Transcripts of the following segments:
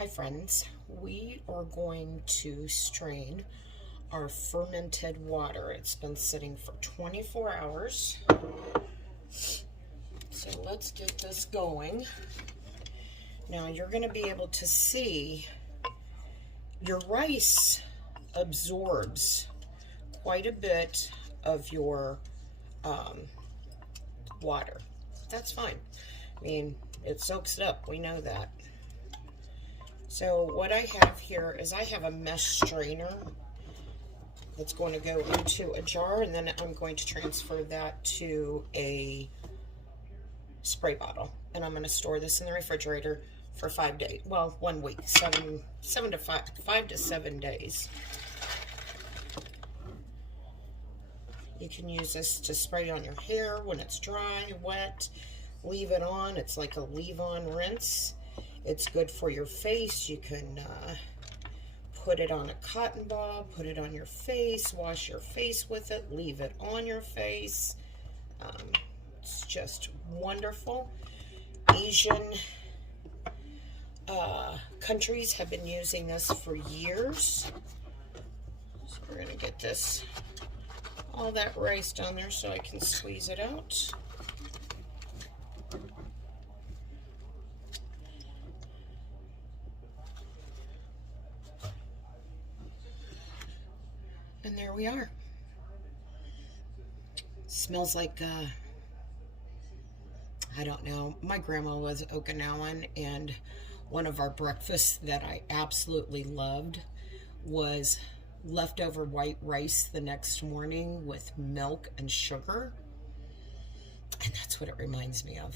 Hi friends, we are going to strain our fermented water. It's been sitting for 24 hours. So let's get this going. Now you're going to be able to see your rice absorbs quite a bit of your water. That's fine. I mean, it soaks it up. We know that. So what I have here is I have a mesh strainer that's going to go into a jar, and then I'm going to transfer that to a spray bottle. And I'm going to store this in the refrigerator for 5 days. Well, 1 week, 5 to 7 days. You can use this to spray on your hair when it's dry, wet. Leave it on. It's like a leave-on rinse. It's good for your face. You can put it on a cotton ball, put it on your face, wash your face with it, leave it on your face. It's just wonderful. Asian countries have been using this for years. So we're going to get this, all that rice down there so I can squeeze it out. And there we are. Smells like, I don't know. My grandma was Okinawan, and one of our breakfasts that I absolutely loved was leftover white rice the next morning with milk and sugar. And that's what it reminds me of.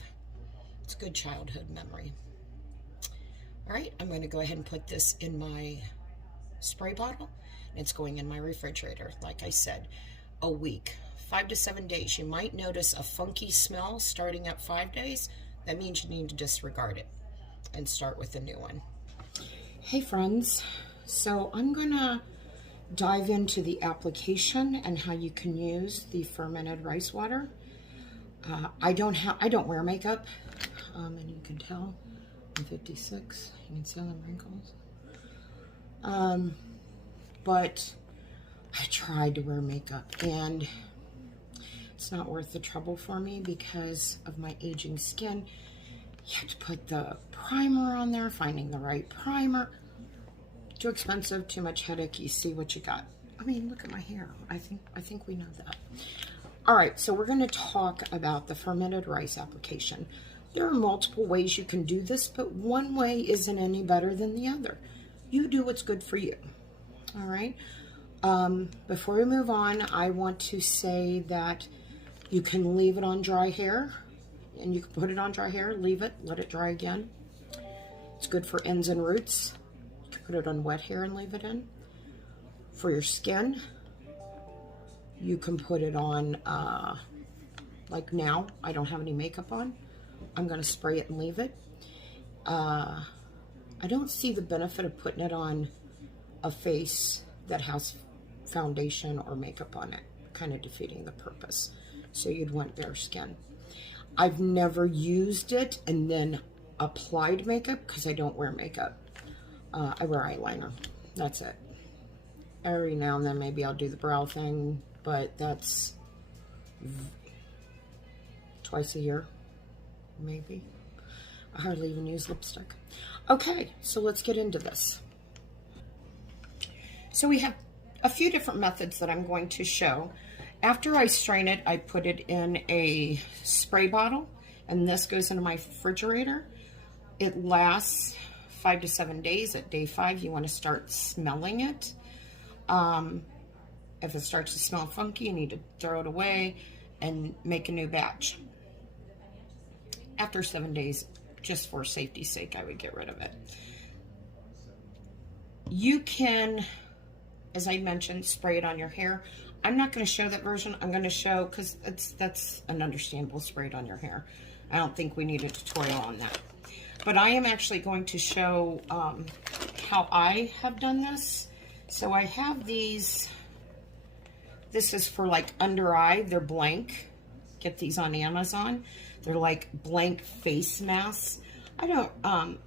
It's a good childhood memory. All right, I'm going to go ahead and put this in my spray bottle. It's going in my refrigerator, like I said, a week, 5 to 7 days. You might notice a funky smell starting at 5 days. That means you need to disregard it and start with a new one. Hey friends, so I'm gonna dive into the application and how you can use the fermented rice water. I don't wear makeup, and you can tell I'm 56. You can see all the wrinkles. But I tried to wear makeup, and it's not worth the trouble for me because of my aging skin. You have to put the primer on there, finding the right primer. Too expensive, too much headache. You see what you got. I mean, look at my hair. I think we know that. All right, so we're going to talk about the fermented rice application. There are multiple ways you can do this, but one way isn't any better than the other. You do what's good for you. All right. Before we move on, I want to say that you can leave it on dry hair, and you can put it on dry hair, leave it, let it dry again. It's good for ends and roots. You can put it on wet hair and leave it in. For your skin, you can put it on, like now, I don't have any makeup on. I'm going to spray it and leave it. I don't see the benefit of putting it on a face that has foundation or makeup on it, kind of defeating the purpose. So you'd want bare skin. I've never used it and then applied makeup because I don't wear makeup. I wear eyeliner. That's it. Every now and then maybe I'll do the brow thing, but that's twice a year, maybe. I hardly even use lipstick. Okay, so let's get into this. So we have a few different methods that I'm going to show. After I strain it, I put it in a spray bottle, and this goes into my refrigerator. It lasts 5 to 7 days. At day 5, you want to start smelling it. If it starts to smell funky, you need to throw it away and make a new batch. After 7 days, just for safety's sake, I would get rid of it. You can, as I mentioned, spray it on your hair. I'm not going to show that version. I'm going to show, because that's an understandable, spray it on your hair. I don't think we need a tutorial on that. But I am actually going to show how I have done this. So I have these. This is for like under eye. They're blank. Get these on Amazon. They're like blank face masks. I don't,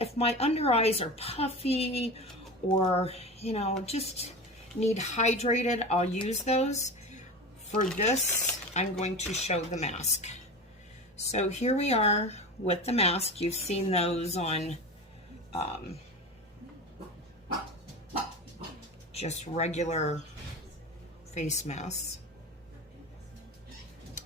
if my under eyes are puffy or, you know, just need hydrated, I'll use those. For this, I'm going to show the mask. So here we are with the mask. You've seen those on just regular face masks.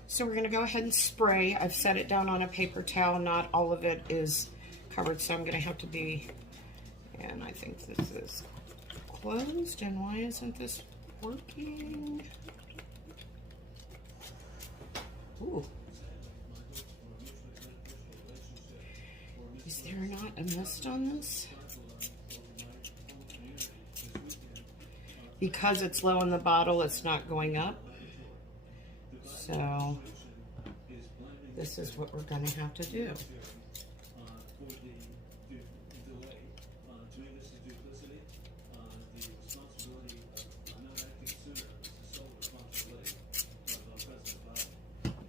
So we're going to go ahead and spray. I've set it down on a paper towel. Not all of it is covered, so I'm going to have to be, and I think this is closed, and why isn't this working? Ooh. Is there not a mist on this? Because it's low in the bottle, it's not going up. So this is what we're going to have to do.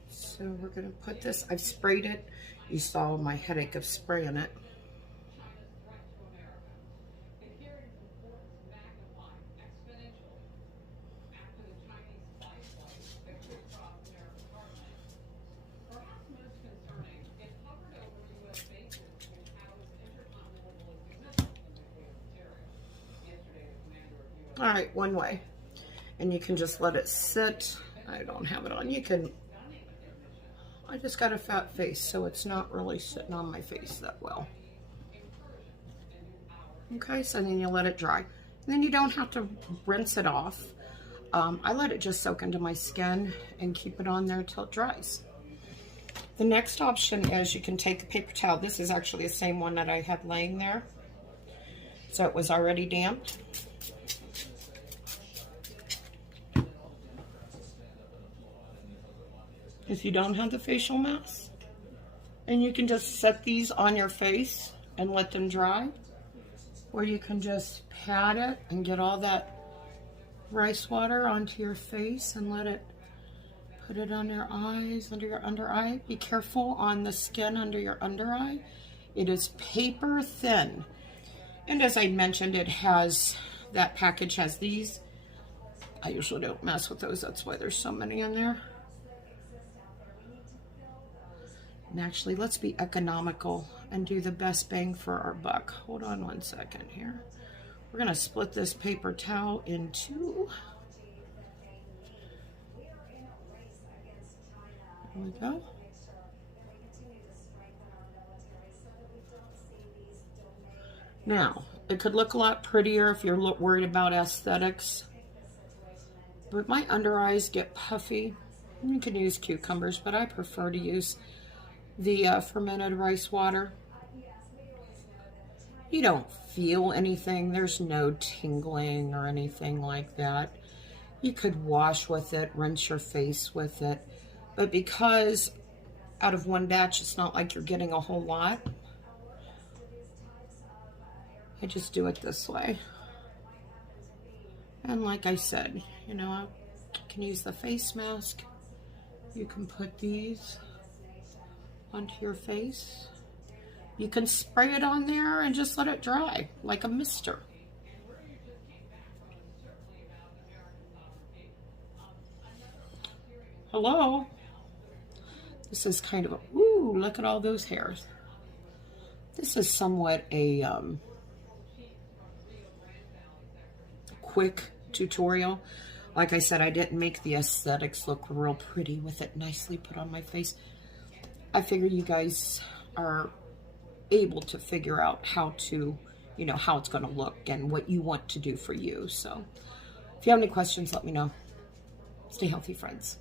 So we're going to put this, I've sprayed it. You saw my headache of spraying it. All right, one way. And you can just let it sit. I don't have it on. You can, I just got a fat face, so it's not really sitting on my face that well. Okay, so then you let it dry. And then you don't have to rinse it off. I let it just soak into my skin and keep it on there till it dries. The next option is you can take a paper towel. This is actually the same one that I had laying there. So it was already damp. If you don't have the facial mask, and you can just set these on your face and let them dry, or you can just pat it and get all that rice water onto your face and let it, put it on your eyes, under your under eye. Be careful on the skin under your under eye. It is paper thin. And as I mentioned, it has, that package has these. I usually don't mess with those, that's why there's so many in there. And actually, let's be economical and do the best bang for our buck. Hold on one second here. We're going to split this paper towel in two. There we go. Now, it could look a lot prettier if you're worried about aesthetics. But my under eyes get puffy. You can use cucumbers, but I prefer to use the fermented rice water. You don't feel anything. There's no tingling or anything like that. You could wash with it, rinse your face with it. But because out of one batch, it's not like you're getting a whole lot, I just do it this way. And like I said, you know, I can use the face mask. You can put these onto your face. You can spray it on there and just let it dry like a mister. Hello. This is kind of a, ooh, look at all those hairs. This is somewhat a quick tutorial. Like I said, I didn't make the aesthetics look real pretty with it nicely put on my face. I figure you guys are able to figure out how to, you know, how it's going to look and what you want to do for you. So if you have any questions, let me know. Stay healthy, friends.